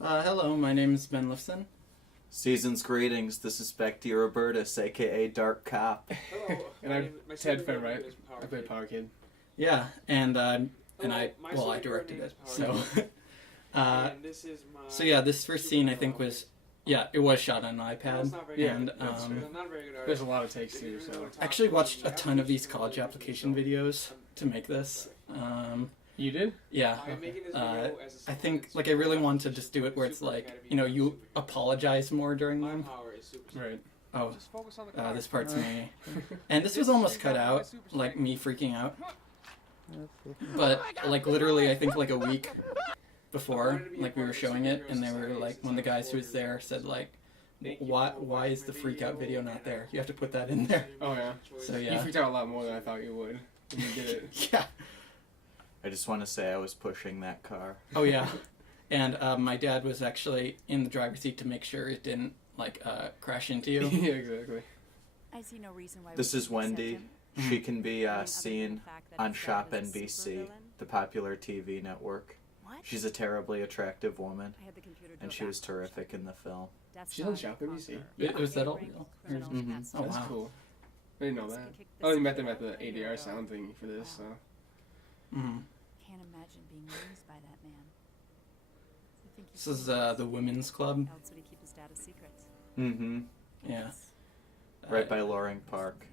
Hello, my name is Ben Lifson. Season's greetings. This is Beck DeRobertis, aka Dark Cop. Hello, And I'm Ted Femrite. I play Powerkid. Yeah, and I Hello, directed it. my So, and this is my so yeah, this first scene I think was, it was shot on an iPad, Yeah, and that's true. I'm not a very good artist. There's a lot of takes too, so. I actually watched a ton of these college application videos to make this. You did? Yeah, I'm making this video as a I think I really want to just do it where it's like, you apologize more during my them. power is super. Right. Oh, Just focus on the car. this part's me, and this was almost cut out, like me freaking out. But like literally, I think like a week before, like we were showing it, and they were like, one of the guys who was there said like, why is the freak out video not there? You have to put that in there. Oh, yeah. So You yeah, freaked out a lot more than I thought you would when you did it. yeah. I just want to say I was pushing that car. Oh yeah, and my dad was actually in the driver's seat to make sure it didn't like crash into you. Yeah, exactly. I see no reason why This we is shouldn't accept Wendy. him. She can be I mean, other than seen the fact that on he's Shop started as a NBC, supervillain. the popular TV network. What? She's a terribly attractive woman, I had the computer do and a she was background terrific check. in the film. Death She's on Star, Shop NBC? Conqueror, Yeah, was that all A-rank real? criminal Mhm. master. Oh, That's wow. cool. I didn't know Let's that. kick I only this met them at the guy. ADR sound thing for this, so. Mm-hmm. Can't imagine being used by that man. I think This is the women's club. else would he keep his dad a secret? Mm-hmm. Yeah, Right by Loring Park.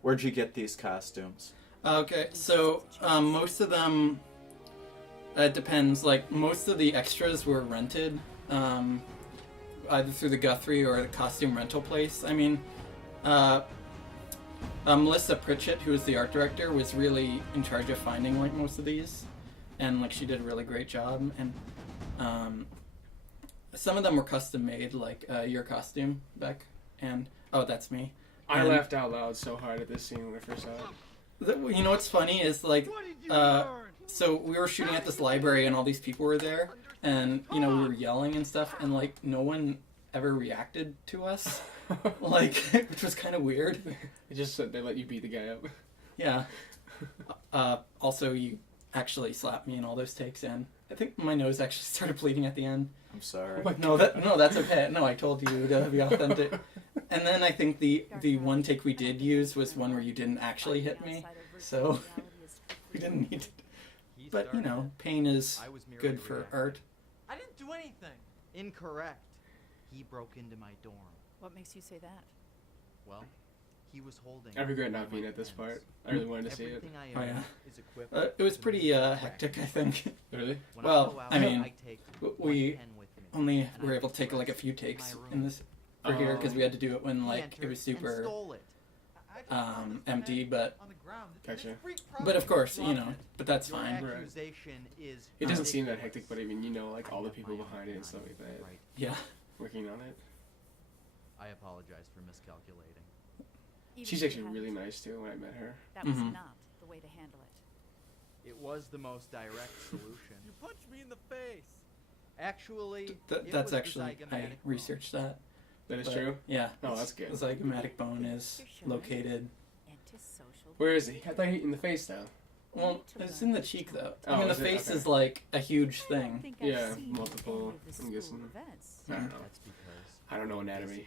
Where'd you get these costumes? Okay, so most of them, it depends. Like most of the extras were rented, either through the Guthrie or the costume rental place. I mean, Melissa Pritchett, who was the art director, was really in charge of finding like most of these, and like she did a really great job. And some of them were custom made, like your costume, Beck, and that's me. I And- laughed out loud so hard at this scene when I first saw it. You know what's funny is like, so we were shooting at this library and all these people were there, and we were yelling and stuff, and like no one ever reacted to us, like which was kind of weird. It just said they let you beat the guy up. Yeah. Also, you actually slapped me in all those takes, and I think my nose actually started bleeding at the end. I'm sorry. No, that's okay. No, I told you to be authentic. And then I think the one take we did use was one where you didn't actually hit me, so we didn't need to. But pain is good for art. I didn't do anything. Incorrect. He broke into my dorm. What makes you say that? Well, he was holding. I regret not one of being my at this pens. part. I really wanted to see it. Everything I Oh, own yeah. is equipped It was to pretty make it hectic, I correct. think. Really? When Well, go out, I mean, take we one pen with me, only and were I able to take like a few put it takes my in room. this for here because we had to do it when He like it entered was and super stole it. empty, but On the ground. Gotcha. of course but that's Your fine. Right. accusation is It doesn't seem that ridiculous. hectic, but I mean, like all the people behind it and stuff like that, Right. Yeah. working on it. I apologize for miscalculating. Even She's if actually you really had nice too when I met her. That was Mhm. not the way to handle it. It was the most direct solution. You punched me in the face. Actually, it That's was the actually I zygomatic bone. researched that. That is but, true. Yeah. Oh, that's good. The zygomatic bone is located. Antisocial. Where is he? I thought he hit in the face though. Well, it's in the cheek though. Oh, I mean, the is it? face Okay. is like a huge I don't thing. think I've Yeah, seen multiple, any of the I'm school guessing. events. I don't know. That's because I don't know anatomy.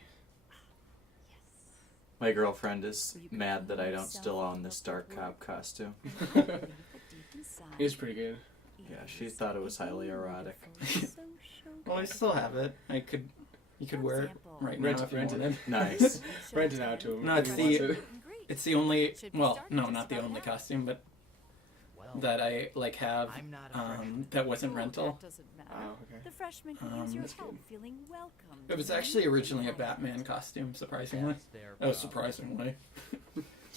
My girlfriend is Well, you could mad that I call don't yourself still own a this Dark local Cop costume. Deep inside, It is pretty good. Yeah, she thought it was highly erotic. Well, I still have it. You could wear it right now Rent- if you rent it. wanted. Nice. Rent it out to him. No, it's if he the- wants it. It's the only. Well, no, not the only costume, but well, that I like have I'm not a freshman. that wasn't rental. That doesn't matter. Oh, okay. The freshman can use your that's help, good. feeling welcome. It was actually originally a Batman costume, surprisingly. That's their Oh, problem. surprisingly.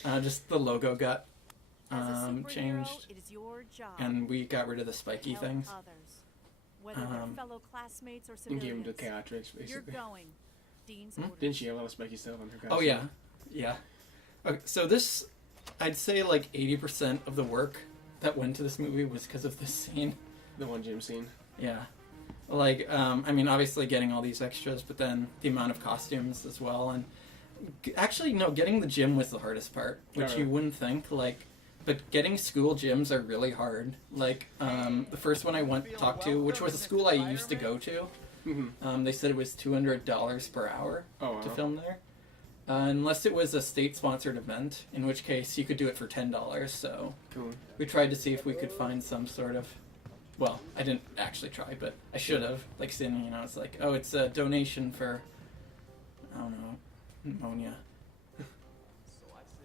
Just the logo got As a superhero, changed, it is your job and we got rid of the spiky to help things. others, whether they're Um, fellow classmates or And give him civilians. the theatrics, You're basically. going. Dean's Hmm? orders. Didn't she have a lot of spiky stuff on her costume? Oh yeah. Okay, so this, I'd say like 80% of the work that went to this movie was because of this scene. The one gym scene. Yeah. Like, I mean, obviously getting all these extras, but then the amount of costumes as well. And actually, no, getting the gym was the hardest part, which Oh. you wouldn't think. Like, but getting school gyms are really hard. Like, the first one I talked to, which was a school I used to go to, they said it was $200 per hour to film there. Unless it was a state-sponsored event, in which case you could do it for $10. So we tried to see if we could find some sort of... Well, I didn't actually try, but I should have. Like, saying, it's like, oh, it's a donation for, I don't know, pneumonia.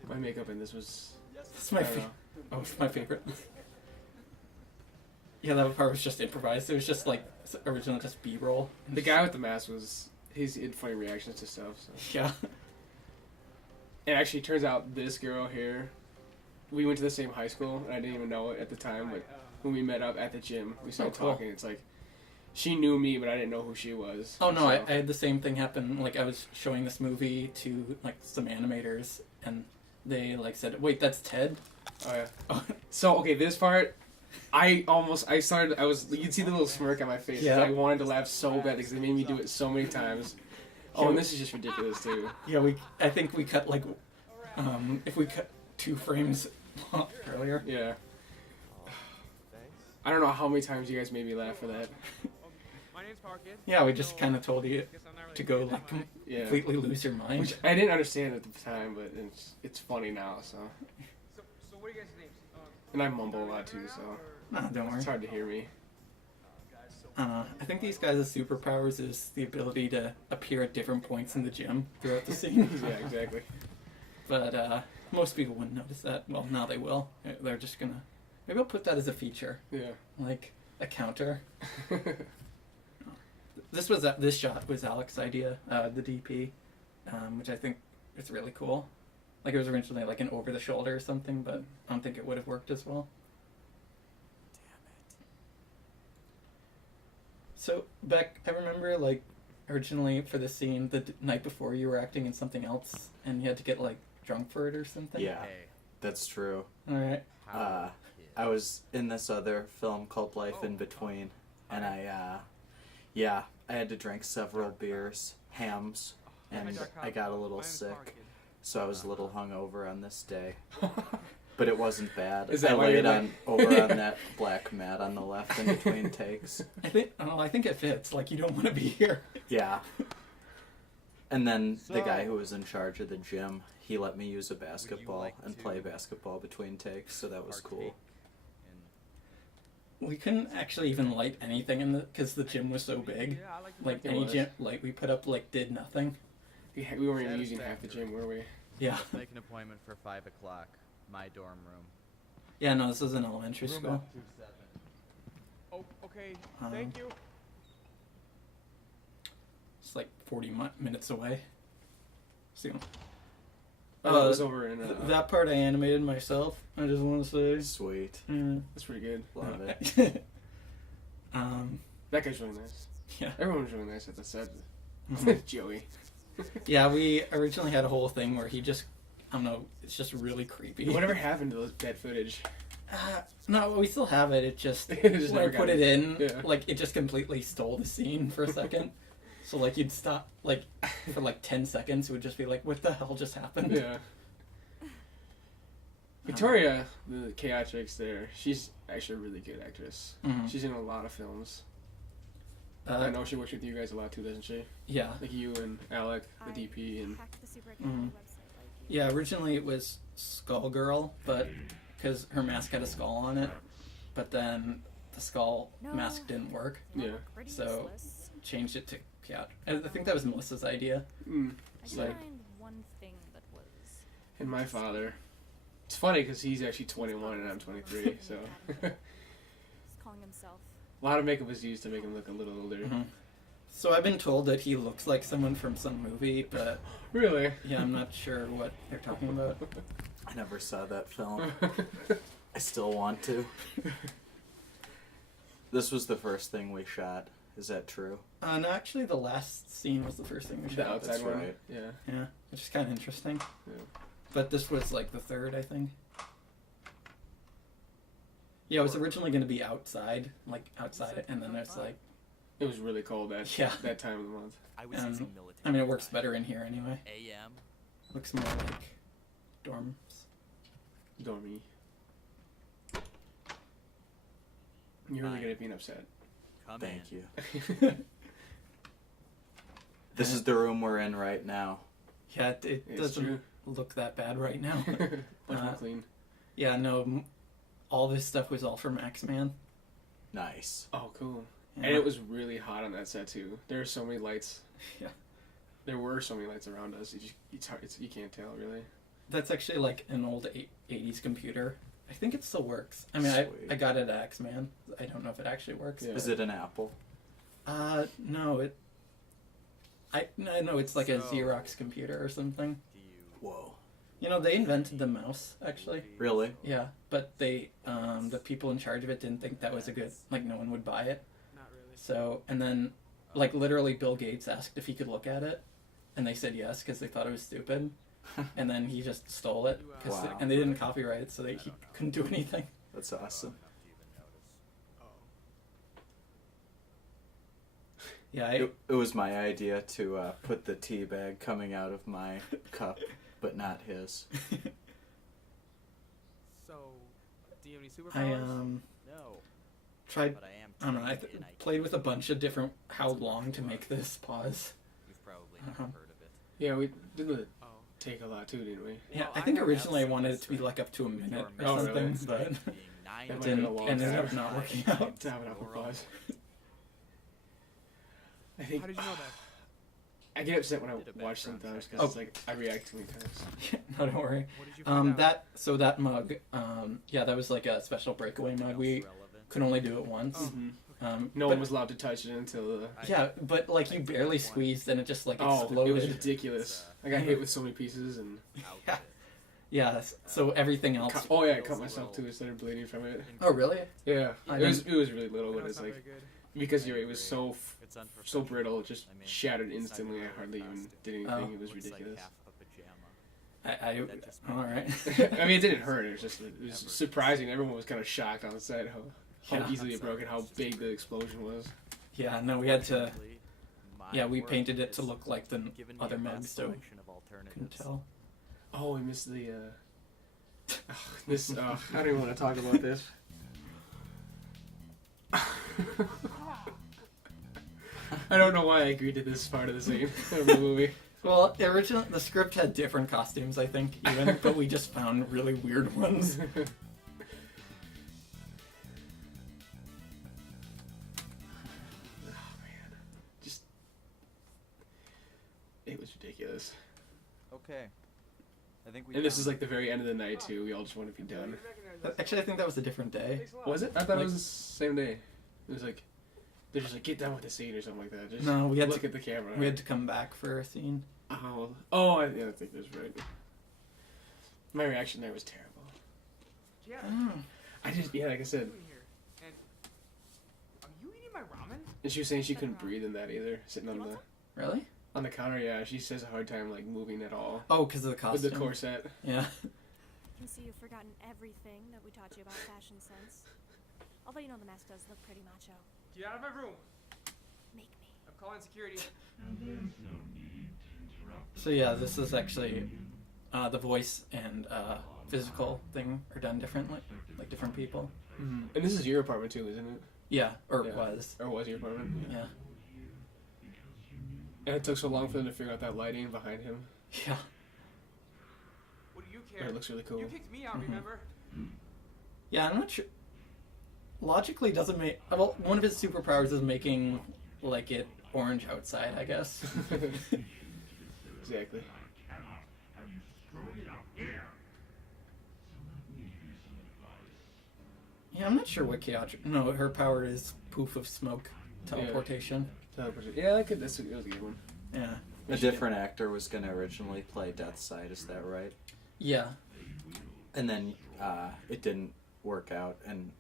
My makeup in this was... That's my favorite. Oh, it's my favorite. Yeah, that part was just improvised. It was just, like, original just B-roll. The guy with the mask was... He's in funny reactions to stuff, so... Yeah. It actually turns out this girl here... We went to the same high school, and I didn't even know it at the time, but... When we met up at the gym, we started talking. It's like she knew me, but I didn't know who she was. Oh no, so. I had the same thing happen. Like I was showing this movie to like some animators, and they like said, "Wait, that's Ted." Oh yeah. So okay, this part, you can see the little smirk on my face. Yeah. I wanted to laugh so bad because they made me do it so many times. Oh, and this is just ridiculous too. Yeah, I think we cut like, if we cut 2 frames earlier. Yeah. I don't know how many times you guys made me laugh for that. My name's Powerkid. Yeah, we just kind of told you to go like completely lose your mind. Which I didn't understand at the time, but it's funny now. So what are you guys' names? and I mumble a lot too, so Nah, don't worry. it's hard to hear me. I think these guys' superpowers is the ability to appear at different points in the gym throughout the scene. Yeah, exactly. But most people wouldn't notice that. Well, now they will. They're just gonna... Maybe I'll put that as a feature. Yeah. Like a counter. This shot was Alex's idea, the DP, which I think is really cool. Like it was originally like an over the shoulder or something, but I don't think it would have worked as well. So Beck, I remember like originally for the scene the night before you were acting in something else, and you had to get like drunk for it or something. Yeah, that's true. All right. I was in this other film called Life in Between, and I had to drink several beers, hams, and I got a little sick, so I was a little hungover on this day. But it wasn't bad. Is that I why laid you're over on that black mat on the left in between takes. I think it fits. Like you don't want to be here. Yeah. And then the guy who was in charge of the gym, he let me use a basketball and play basketball between takes, so that was cool. We couldn't actually even light anything because the gym was so big. Like any gym light we put up like did nothing. We weren't even using half the gym, were we? Yeah. Make an appointment for 5 o'clock. My dorm room. Yeah, no, this was an elementary school. Oh, okay. Thank you. It's like 40 minutes away. So, It was over in... that part I animated myself, I just want to say. Sweet. That's pretty good. Love it. That guy's really nice. Yeah. Everyone was really nice at the set. Joey. Yeah, we originally had a whole thing where he just, I don't know, it's just really creepy. Whatever happened to that footage? No, we still have it. It just, Just when I never put got it in, Yeah. like, it just completely stole the scene for a second. So, like, you'd stop, like, for, like, 10 seconds, it would just be like, what the hell just happened? Yeah. Victoria, the Chaotrix there, she's actually a really good actress. Mhm. She's in a lot of films. I know she works with you guys a lot too, doesn't she? Yeah. Like you and Alec, the DP, and... Yeah, originally it was Skullgirl, but because her mask had a skull on it, but then the skull mask didn't work, Yeah. so changed it to Cat. I think that was Melissa's idea. It's like, one thing that was and my father. It's funny because he's actually 21 and I'm 23, so... calling himself. A lot of makeup was used to make him look a little older. So I've been told that he looks like someone from some movie, but Really? yeah, I'm not sure what they're talking about. I never saw that film. I still want to. This was the first thing we shot. Is that true? No, actually, the last scene was the first thing we The shot. outside That's one? right. Yeah. Yeah, which is kind of interesting. Yeah. But this was like the third, I think. Yeah, it was originally going to be outside, and then there's like... It was really cold that time of the month. I mean, it works better in here anyway. AM. Looks more like dorms. Dormy. You're really good at being upset. Come Thank in. you. This is the room we're in right now. Yeah, it It's doesn't true. look that bad right now. Much more clean. Yeah, no, all this stuff was all from X-Man. Nice. Oh, cool. Yeah. And it was really hot on that set too. There are so many lights. Yeah. There were so many lights around us. It's hard. You can't tell really. That's actually like an old 80s computer. I think it still works. I mean, Sweet. I got it at X-Man. I don't know if it actually works. Yeah. Is it an Apple? No, no, it's like a So- Xerox computer or something. Do you Whoa. You know, they invented the mouse, actually. Really? Yeah, but they, the people in charge of it didn't think that was a good, like, no one would buy it. Not really. So, and then, like, literally Bill Gates asked if he could look at it, and they said yes, because they thought it was stupid. And then he just stole it, Wow. and they didn't copyright it, so he couldn't do anything. That's awesome. Yeah, It was my idea to put the tea bag coming out of my cup, but not his. So, do you have any superpowers? I, No, tried, but I am. I don't know, I trained in played with a bunch of different, how long to make this pause. You've probably never Uh-huh. heard of it. Yeah, we did the Oh. take a lot too, didn't we? Yeah, Well, I think have originally I some wanted it to be strength like up to a with minute your or Oh, something, really? but being That might have been didn't, a long ended time. up not working out. To have enough applause. I think How did you know that? I get upset when I Did a watch background sometimes check. because it's like I react too many times. No, don't worry. What did you find out? That mug, yeah, that was like a special breakaway mug. We could only do it once. Oh. No but- one was allowed to touch it until the. Yeah, but like you barely squeezed and it just like Oh, exploded. it was ridiculous. I got hit with so many pieces and. Yeah. Yeah, so everything else. Oh yeah, I cut myself too. I started bleeding from it. Oh, really? Yeah, I it was really little, I know but it's it's not like very good. because it was so It's so brittle, it just I mean, shattered it's instantly. I not hardly even did anything. Oh. It was Looks like ridiculous. half a pajama. That just All might right. I mean, it didn't hurt. It was surprising. Everyone was kind of shocked on the set how Yeah. easily it broke and how big the explosion was. Yeah, no, we had to. Fortunately, my Yeah, we work painted it to has look like the given me other a vast mugs, so selection of couldn't alternatives. tell. Oh, we missed the. This. I don't even want to talk about this. I don't know why I agreed to this part of the scene of the movie. Well, the script had different costumes, I think, even, but we just found really weird ones. Just. It was ridiculous. Okay. I think we. And this is found- like the very end of the night too. We all just want to be done. Actually, I think that was a different day. Thanks a lot. Was it? I thought Like- it was the same day. It was like they're just like get done with the scene or something like that. Just No, we had look to. at the camera. We had to come back for a scene. I think that's right. My reaction there was terrible. Yeah. Oh. I just like I said, Doing here? And are you eating my ramen? and she was saying she couldn't breathe in that either, sitting on Really? the counter. Yeah, she says a hard time like moving at all Oh, because of the with costume. the corset. Yeah. I can see you've forgotten everything that we taught you about fashion sense. Although you know the mask does look pretty macho. Get out of my room. Make me. I'm calling security. So yeah, this is actually the voice and physical thing are done differently, like different people. Mm-hmm. And this is your apartment too, isn't it? Yeah, or Yeah. was. Or was your apartment? Yeah. And it took so long for them to figure out that lighting behind him. Yeah. What do you But care? it looks really cool. You kicked me out, Mhm. remember? Yeah, I'm not sure. Logically, doesn't make. Well, one of his superpowers is making like it orange outside, I guess. Exactly. Yeah, I'm not sure what chaotic. No, her power is poof of smoke, teleportation. Yeah, that could. That was a good one. Yeah. A different actor was going to originally play Deathside, is that right? Yeah. And then it didn't work out, and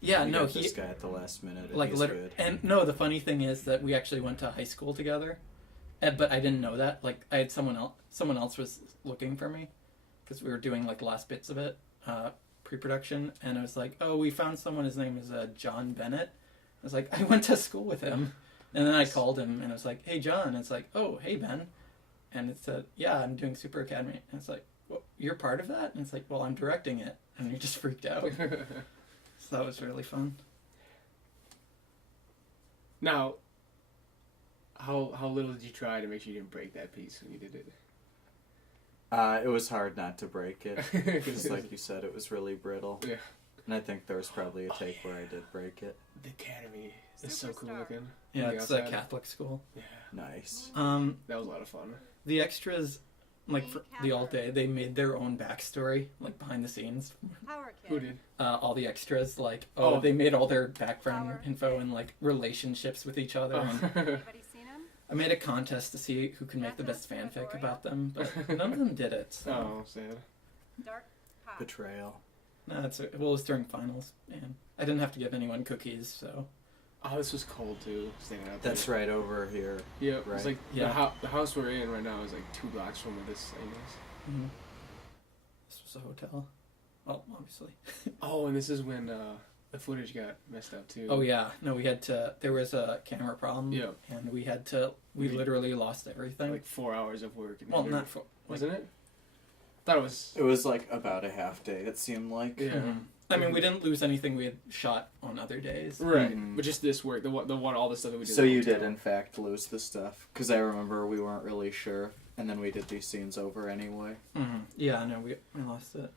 Yeah. we No, got he this guy at the last minute. And like he's literally. good. And no, the funny thing is that we actually went to high school together, but I didn't know that. Like, I had someone else. Someone else was looking for me, because we were doing like last bits of it, pre-production, and I was like, "Oh, we found someone. His name is John Bennett." I was like, "I went to school with him," and then I called him and I was like, "Hey, John." And it's like, "Oh, hey, Ben," and it said, "Yeah, I'm doing Super Academy," and it's like, "Well, you're part of that?" And it's like, "Well, I'm directing it," and he just freaked out. So that was really fun. Now, how little did you try to make sure you didn't break that piece when you did it? It was hard not to break it. Because like you said, it was really brittle. Yeah. And I think there was probably a take where I did break it. The Academy is so cool looking. Yeah, On the it's a outside. Catholic school. Yeah, Nice. that was a lot of fun. The extras, like for the all day, they made their own backstory, like behind the scenes. Powerkid. Who did? All the extras, like Oh. they made all their background info and like relationships with each other. And Anybody seen him? I made a contest to see who can make the best fanfic about them, but none of them did it. So. Oh, sad. Dark pop. Betrayal. No, it was during finals, and I didn't have to give anyone cookies, so. Oh, this was cold too, staying out That's there. right over here. Yeah, right. it's like Yeah. the house we're in right now is like 2 blocks from where this thing is. Mhm. This was a hotel. Oh, obviously. Oh, and this is when the footage got messed up too. Oh yeah, no, we had to. There was a camera problem. Yeah. And we had to. We literally lost everything. Like 4 hours of work. Well, not for. Wasn't it? Thought it was. It was like about a half day, it seemed like. Yeah. Mhm. I mean, we didn't lose anything we had shot on other days. Right, Mhm. but just this work, the one, all the stuff that we did. So in the you hotel. did in fact lose the stuff. Because I remember we weren't really sure. And then we did these scenes over anyway. Mm-hmm. Yeah, no, we lost it.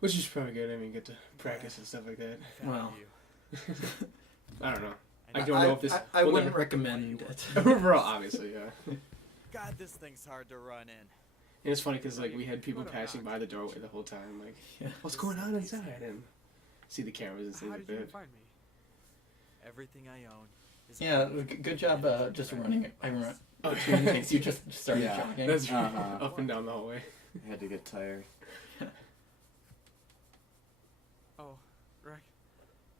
Which is probably good. I mean, get to practice and stuff like that. Well, I don't know. I don't know if this. I will wouldn't never- recommend it. Overall, obviously, yeah. God, this thing's hard to run in. And it's funny because like we had people passing by the doorway the whole time, like, Yeah. what's going on inside, and see the cameras and things How like did you even that. find me? Everything I own is Yeah, good job just running it. I run in case you just started Yeah. jogging. That's right. Uh-huh. Up and down the hallway. I had to get tired. Oh, right.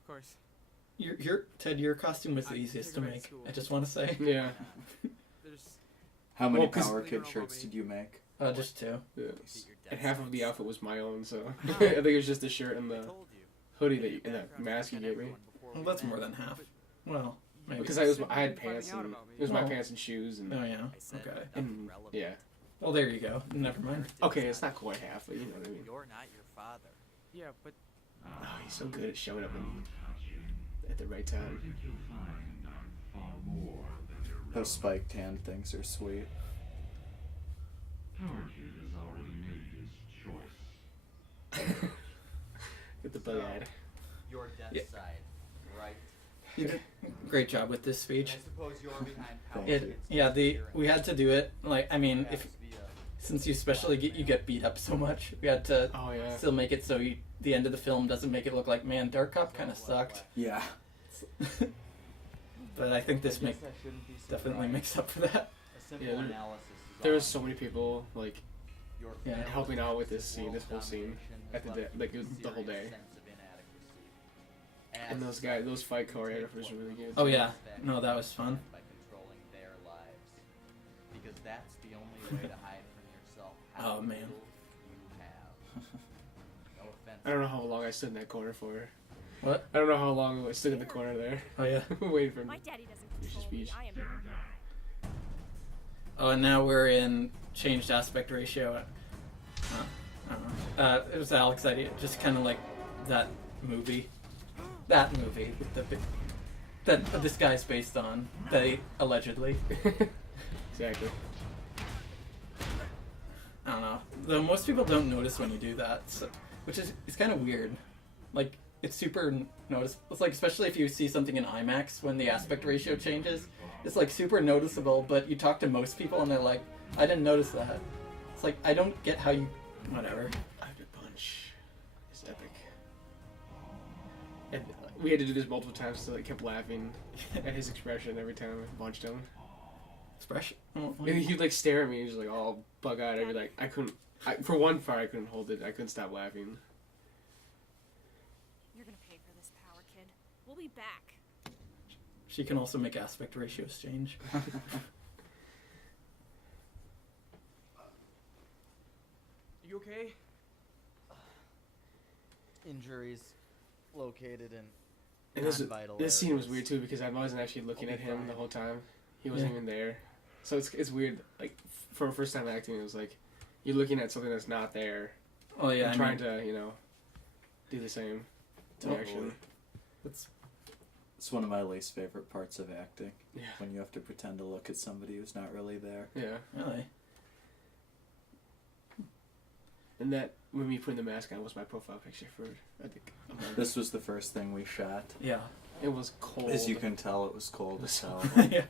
Of course. Ted, your costume was the I easiest to took it right make. to school. I just want to say. Yeah. There's How many Well, 'cause- Powerkid shirts did you make? Just two. Yeah. that your And death half of the sentence. outfit was my own, so I think it was just the shirt and I the told you. hoodie that and that mask you gave me. Well, that's more than half. Well, maybe. Because I had pants and it was my Oh. pants and shoes and Oh yeah. I said Okay. nothing and relevant. yeah. Well, there you go. Never mind. Okay, it's not quite half, but you know what I mean. You're not your father. yeah, but Oh, he's so good at showing up at the right time. Those spiked hand things are sweet. With the bug ad. Your death Yeah. side, right? You did a great job with this speech. I suppose you're behind Thank Powerkid's you. Yeah, we had to do it. Like, I mean, if perhaps via since you especially you get beat up so much, we had to Oh yeah. still make it so the end of the film doesn't make it look like, man, Dark Cop kind of sucked. Yeah. But I think this I guess I shouldn't be definitely surprised. makes up for that. A simple Yeah, there- analysis is There all was so many people like your Yeah, failed helping out with attempts this at scene, world this whole scene, domination has at the left day- you like, with it was a the whole serious day. sense of inadequacy. and those guys, those fight choreographers were really good. Oh yeah, no, that was fun. By controlling their lives, because that's the only way to hide from yourself how Oh, man. little you have. No offense. I don't know how long I stood in that corner for. What? I don't know how long I stood in the corner there, Oh yeah. waiting for him. My daddy doesn't Here's your control me. speech. I am. Oh, and now we're in changed aspect ratio. I don't know. It was Alex's idea, just kind of like that movie with the that this guy's based on. They allegedly. Exactly. I don't know. Though most people don't notice when you do that, so, which is it's kind of weird. Like it's super noticeable. It's like especially if you see something in IMAX when the aspect ratio changes, it's like super noticeable. But you talk to most people and they're like, "I didn't notice that." It's like I don't get how you. Whatever. Iron Punch is epic. And we had to do this multiple times, so I kept laughing at his expression every time I punched him. Expression. And he'd like stare at me, and he's like all bug eyed. I'd be like, for one part, I couldn't hold it. I couldn't stop laughing. You're gonna pay for this, Powerkid. We'll be back. She can also make aspect ratios change. you okay? Injuries located in And non-vital this scene was areas. weird too because I wasn't actually looking I'll at be him fine. the whole time. He wasn't Yeah. even there, so it's weird. Like for a first time acting, it was like you're looking at something that's not there Oh yeah, and trying to do the same Totally. reaction. It's It's one of my least favorite parts of acting. Yeah. When you have to pretend to look at somebody who's not really there. Yeah. Really? And that, when we put the mask on, was my profile picture for, I think, a month. This was the first thing we shot. Yeah. It was cold. As you can tell, it was cold as hell. Yeah.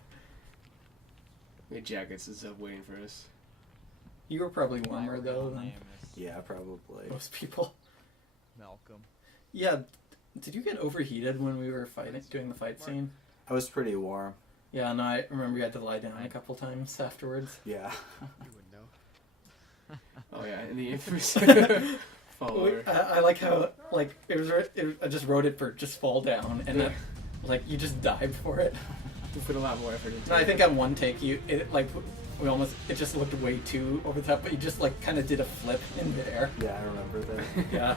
We had jackets and stuff waiting for us. You were probably warmer My real though than name is Yeah, probably. most people. Malcolm. Yeah. Did you get overheated when we were doing the fight scene? I was pretty warm. Yeah, no, I remember you had to lie down a couple times afterwards. Yeah. You would know. Oh yeah, in the infamous fall over. I like how, like, I just wrote it for just fall down, and then, like, you just dive for it. We put a lot more effort into And I it. think on one take, it just looked way too over the top, but you just, like, kind of did a flip in midair. Yeah, I remember that. Yeah.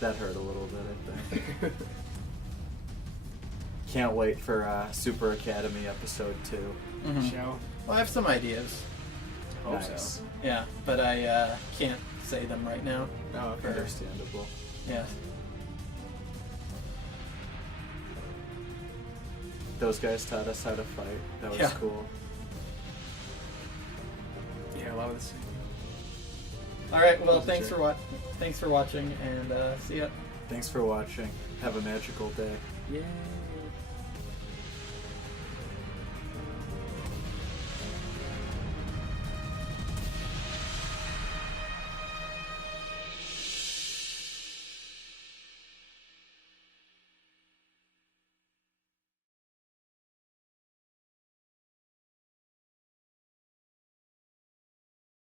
That hurt a little bit, I think. Can't wait for Super Academy episode 2. Mhm. Show. Well, I have some ideas. Hope Nice. so. Yeah, but I can't say them right now. Oh, okay. Understandable. Yeah. Those guys taught us how to fight. That was Yeah. cool. Yeah, a lot of this. All right. Well, Wasn't thanks sure. for watching, and see ya. Thanks for watching. Have a magical day. Yeah.